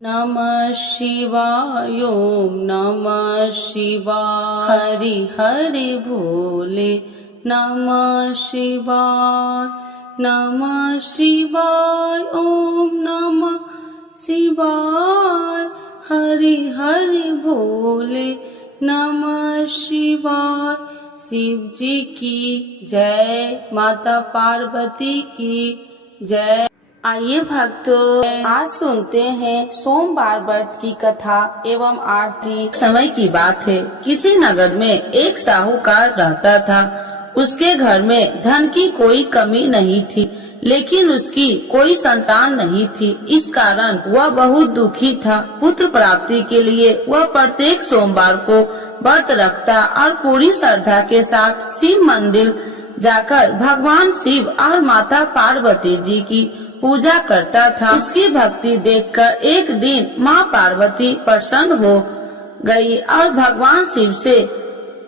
नमः शिवाय ओम नमः शिवाय हरि हरि भोले नमः शिवाय ओम नमः शिवाय हरि हरि भोले नमः शिवाय। शिव जी की जय, माता पार्वती की जय। आइए भक्तों, आज सुनते हैं सोमवार व्रत की कथा एवं आरती। समय की बात है, किसी नगर में एक साहूकार रहता था। उसके घर में धन की कोई कमी नहीं थी, लेकिन उसकी कोई संतान नहीं थी। इस कारण वह बहुत दुखी था। पुत्र प्राप्ति के लिए वह प्रत्येक सोमवार को व्रत रखता और पूरी श्रद्धा के साथ शिव मंदिर जाकर भगवान शिव और माता पार्वती जी की पूजा करता था। उसकी भक्ति देखकर एक दिन माँ पार्वती प्रसन्न हो गई और भगवान शिव से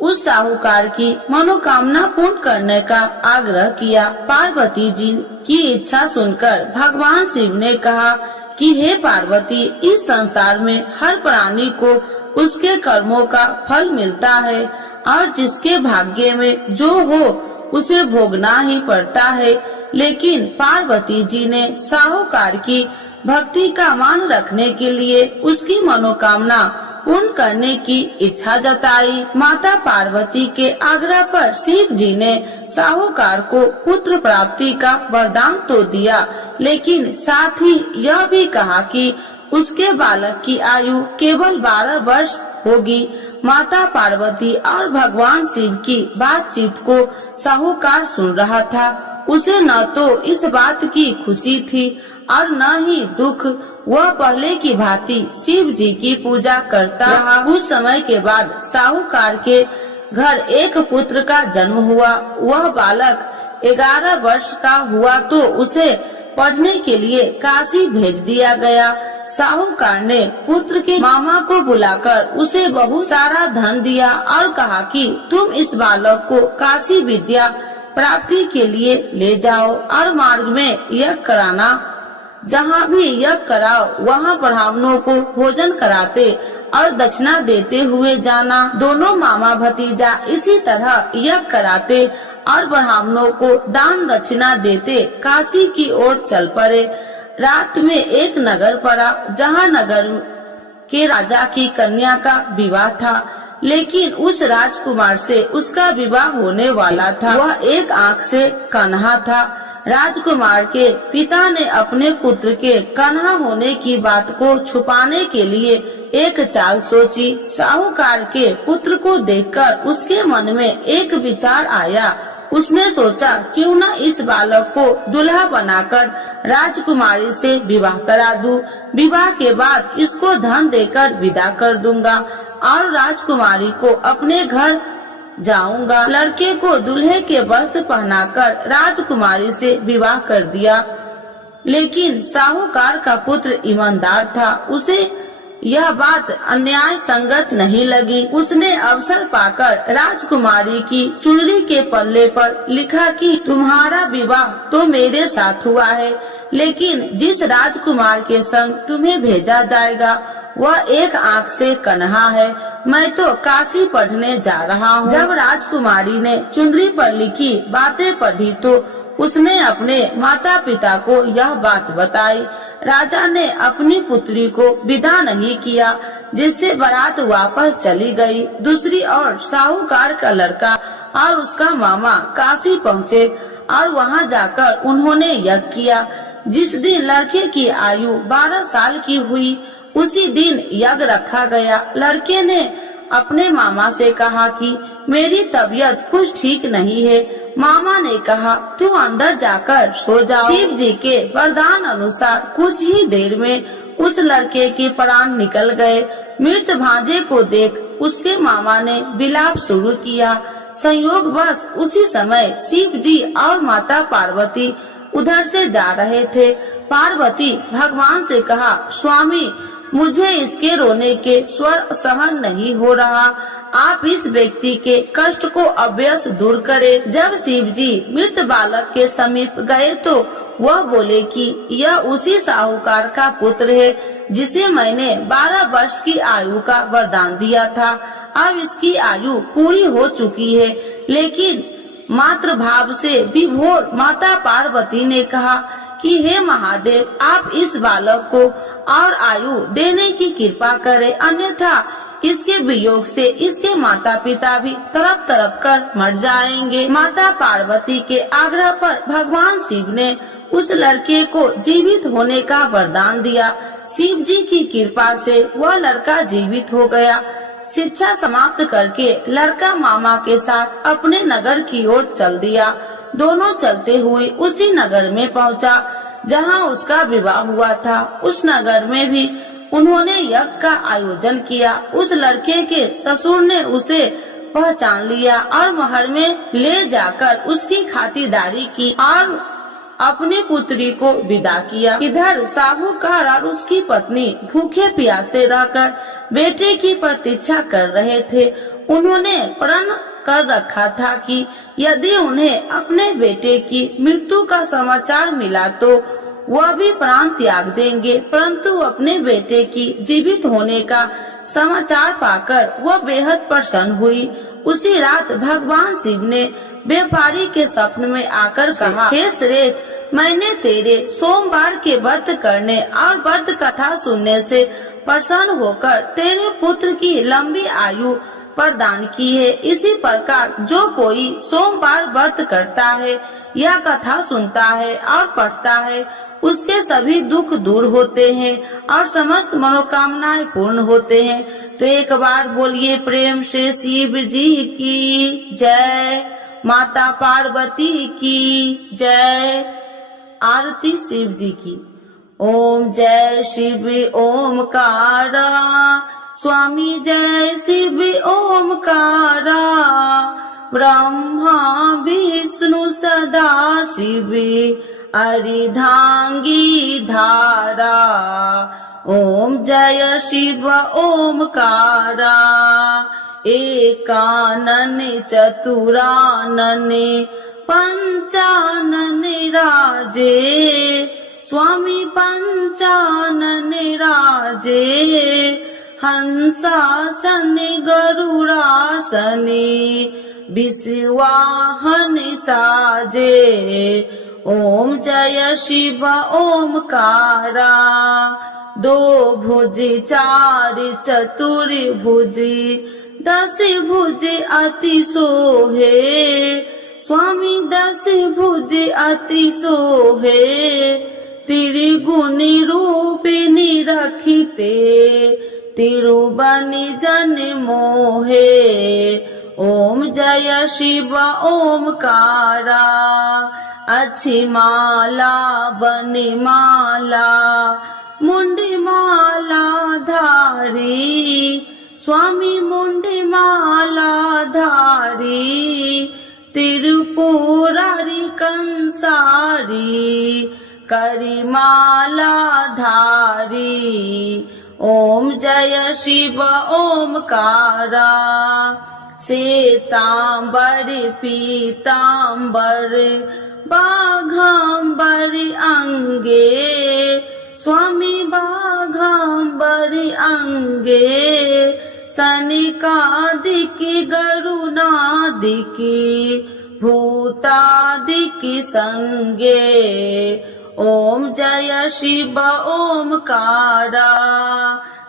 उस साहूकार की मनोकामना पूर्ण करने का आग्रह किया। पार्वती जी की इच्छा सुनकर भगवान शिव ने कहा कि हे पार्वती, इस संसार में हर प्राणी को उसके कर्मों का फल मिलता है और जिसके भाग्य में जो हो उसे भोगना ही पड़ता है। लेकिन पार्वती जी ने साहूकार की भक्ति का मान रखने के लिए उसकी मनोकामना पूर्ण करने की इच्छा जताई। माता पार्वती के आग्रह पर शिव जी ने साहूकार को पुत्र प्राप्ति का वरदान तो दिया, लेकिन साथ ही यह भी कहा कि उसके बालक की आयु केवल 12 वर्ष होगी। माता पार्वती और भगवान शिव की बातचीत को साहूकार सुन रहा था। उसे न तो इस बात की खुशी थी और न ही दुख। वह पहले की भांति शिव जी की पूजा करता रहा। कुछ समय के बाद साहूकार के घर एक पुत्र का जन्म हुआ। वह बालक 11 वर्ष का हुआ तो उसे पढ़ने के लिए काशी भेज दिया गया। साहूकार ने पुत्र के मामा को बुलाकर उसे बहुत सारा धन दिया और कहा कि तुम इस बालक को काशी विद्या प्राप्ति के लिए ले जाओ और मार्ग में यज्ञ कराना। जहाँ भी यज्ञ कराओ वहाँ ब्राह्मणों को भोजन कराते और दक्षिणा देते हुए जाना। दोनों मामा भतीजा इसी तरह यज्ञ कराते और ब्राह्मणों को दान दक्षिणा देते काशी की ओर चल पड़े। रात में एक नगर पड़ा, जहाँ नगर के राजा की कन्या का विवाह था, लेकिन उस राजकुमार से उसका विवाह होने वाला था। वह एक आंख से कन्हा था। राजकुमार के पिता ने अपने पुत्र के कन्हा होने की बात को छुपाने के लिए एक चाल सोची। साहूकार के पुत्र को देखकर उसके मन में एक विचार आया। उसने सोचा क्यों न इस बालक को दुल्हा बनाकर राजकुमारी से विवाह करा दूं। विवाह के बाद इसको धन देकर विदा कर दूंगा और राजकुमारी को अपने घर जाऊंगा। लड़के को दूल्हे के वस्त्र पहनाकर राजकुमारी से विवाह कर दिया। लेकिन साहूकार का पुत्र ईमानदार था। उसे यह बात अन्याय संगत नहीं लगी। उसने अवसर पाकर राजकुमारी की चुनरी के पल्ले पर लिखा कि तुम्हारा विवाह तो मेरे साथ हुआ है, लेकिन जिस राजकुमार के संग तुम्हें भेजा जाएगा वह एक आंख से कन्हा है। मैं तो काशी पढ़ने जा रहा हूँ। जब राजकुमारी ने चुनरी पर लिखी बातें पढ़ी तो उसने अपने माता पिता को यह बात बताई। राजा ने अपनी पुत्री को विदा नहीं किया, जिससे बारात वापस चली गई। दूसरी ओर साहूकार का लड़का और उसका मामा काशी पहुँचे और वहाँ जाकर उन्होंने यज्ञ किया। जिस दिन लड़के की आयु 12 साल की हुई उसी दिन यज्ञ रखा गया। लड़के ने अपने मामा से कहा कि मेरी तबीयत कुछ ठीक नहीं है। मामा ने कहा तू अंदर जाकर सो जाओ। शिव जी के वरदान अनुसार कुछ ही देर में उस लड़के के प्राण निकल गए। मृत भांजे को देख उसके मामा ने विलाप शुरू किया। संयोगवश उसी समय शिव जी और माता पार्वती उधर से जा रहे थे। पार्वती भगवान से कहा, स्वामी मुझे इसके रोने के स्वर सहन नहीं हो रहा, आप इस व्यक्ति के कष्ट को अवश्य दूर करें। जब शिव जी मृत बालक के समीप गए तो वह बोले कि यह उसी साहूकार का पुत्र है जिसे मैंने 12 वर्ष की आयु का वरदान दिया था। अब इसकी आयु पूरी हो चुकी है। लेकिन मातृ भाव से विभोर माता पार्वती ने कहा कि हे महादेव, आप इस बालक को और आयु देने की कृपा करें, अन्यथा इसके वियोग से इसके माता पिता भी तड़प तड़प कर मर जाएंगे। माता पार्वती के आग्रह पर भगवान शिव ने उस लड़के को जीवित होने का वरदान दिया। शिव जी की कृपा से वह लड़का जीवित हो गया। शिक्षा समाप्त करके लड़का मामा के साथ अपने नगर की ओर चल दिया। दोनों चलते हुए उसी नगर में पहुंचा जहां उसका विवाह हुआ था। उस नगर में भी उन्होंने यज्ञ का आयोजन किया। उस लड़के के ससुर ने उसे पहचान लिया और महल में ले जाकर उसकी खातिरदारी की और अपनी पुत्री को विदा किया। इधर साहूकार और उसकी पत्नी भूखे प्यासे रहकर बेटे की प्रतीक्षा कर रहे थे। उन्होंने प्रण कर रखा था कि यदि उन्हें अपने बेटे की मृत्यु का समाचार मिला तो वह भी प्राण त्याग देंगे, परंतु अपने बेटे की जीवित होने का समाचार पाकर वह बेहद प्रसन्न हुई। उसी रात भगवान शिव ने व्यापारी के स्वप्न में आकर कहा, हे श्रेष्ठ, मैंने तेरे सोमवार के व्रत करने और व्रत कथा सुनने से प्रसन्न होकर तेरे पुत्र की लंबी आयु प्रदान की है। इसी प्रकार जो कोई सोमवार व्रत करता है या कथा सुनता है और पढ़ता है, उसके सभी दुख दूर होते हैं और समस्त मनोकामनाएं पूर्ण होते हैं। तो एक बार बोलिए प्रेम से शिव जी की जय, माता पार्वती की जय। आरती शिव जी की। ओम जय शिव ओमकारा, स्वामी जय शिव ओमकारा, ब्रह्मा विष्णु सदा शिव अर्धांगी धारा। ओम जय शिव ओमकारा, एकानन चतुरानन पंचानन राजे, स्वामी पंचानन राजे, हंसासन गरुड़ासन विश्वाहन साजे। ओम जय शिव ओमकारा, दो भुज चार चतुर भुज, 10 भुज अति सोहे, स्वामी 10 भुज अति सोहे, त्रिगुण रूपिणी रखिते, तिरुबनि जन मोहे। ओम जय शिव ओमकारा, अच्छी माला बनि माला, मुंडी माला धारी, स्वामी मुंडी माला धारी, तिरुपुरारी कंसारी, करी माला धारी। ओम जय शिव ओमकारा, श्वेतांबर पीतांबर बाघांबर अंगे, स्वामी बाघांबर अंगे, सनिकादिक गरुणादिक भूतादिक संगे। ओम जय शिव ओमकारा,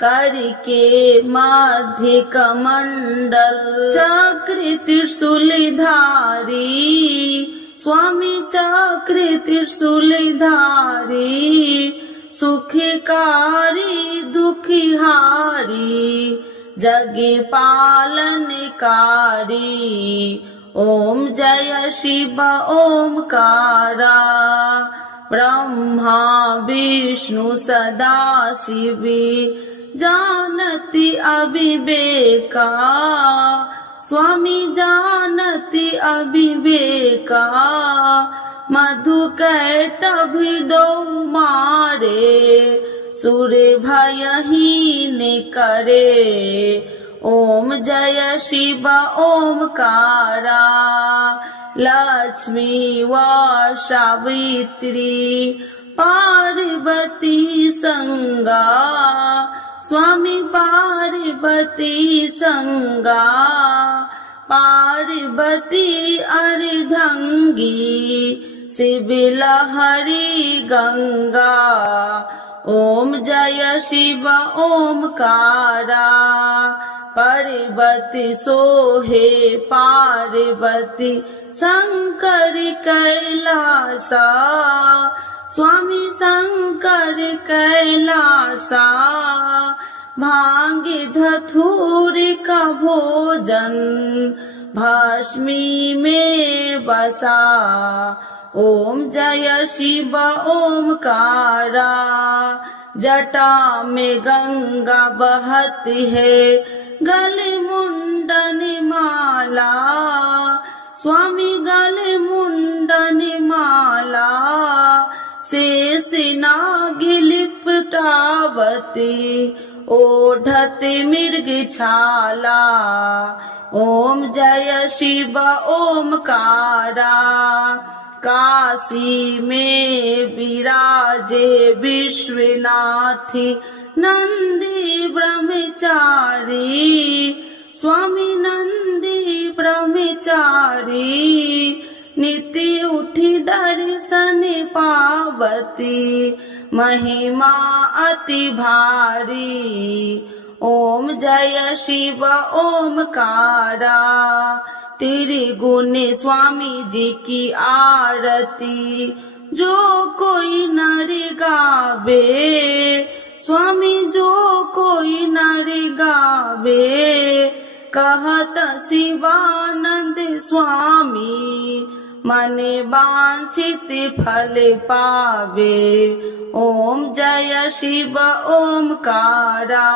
करके मध्य कमंडल चक्र त्रिशूलधारी, स्वामी चक्र त्रिशूलधारी, सुखकारी दुखिहारी, जग पालनकारी। ओम जय शिव ओमकारा, ब्रह्मा विष्णु सदा शिव जानति अविवेका, स्वामी जानति अविवेका, मधु कैटभ दो मारे सुर भयहीन करे। ओम जय शिव ओमकारा लक्ष्मी व सावित्री पार्वती संगा स्वामी पार्वती संगा पार्वती अर्धंगी शिव लहरी गंगा। ओम जय शिव ओमकारा पर्वती सोहे पार्वती शंकर कैलासा स्वामी शंकर कैलासा। भांग धतूर का भोजन भस्मी में बसा। ओम जय शिव ओमकारा जटा में गंगा बहती है गले मुंडन माला स्वामी गले मुंडन माला। शेष नाग लिपटावती ओढ़ते मृग छाला। ओम जय शिव ओमकारा काशी में विराजे विश्वनाथ नंदी ब्रह्मचारी स्वामी नंदी ब्रह्मचारी। नित्य उठी दर्शन पावती महिमा अति भारी। ओम जय शिव ओमकारा त्रिगुण स्वामी जी की आरती जो कोई नर गावे स्वामी जो कोई नर गावे। कहत शिवानंद स्वामी मन वांछित फल पावे। ओम जय शिव ओमकारा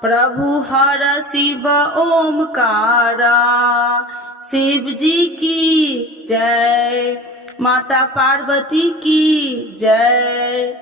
प्रभु हर शिव ओमकारा। शिव जी की जय माता पार्वती की जय।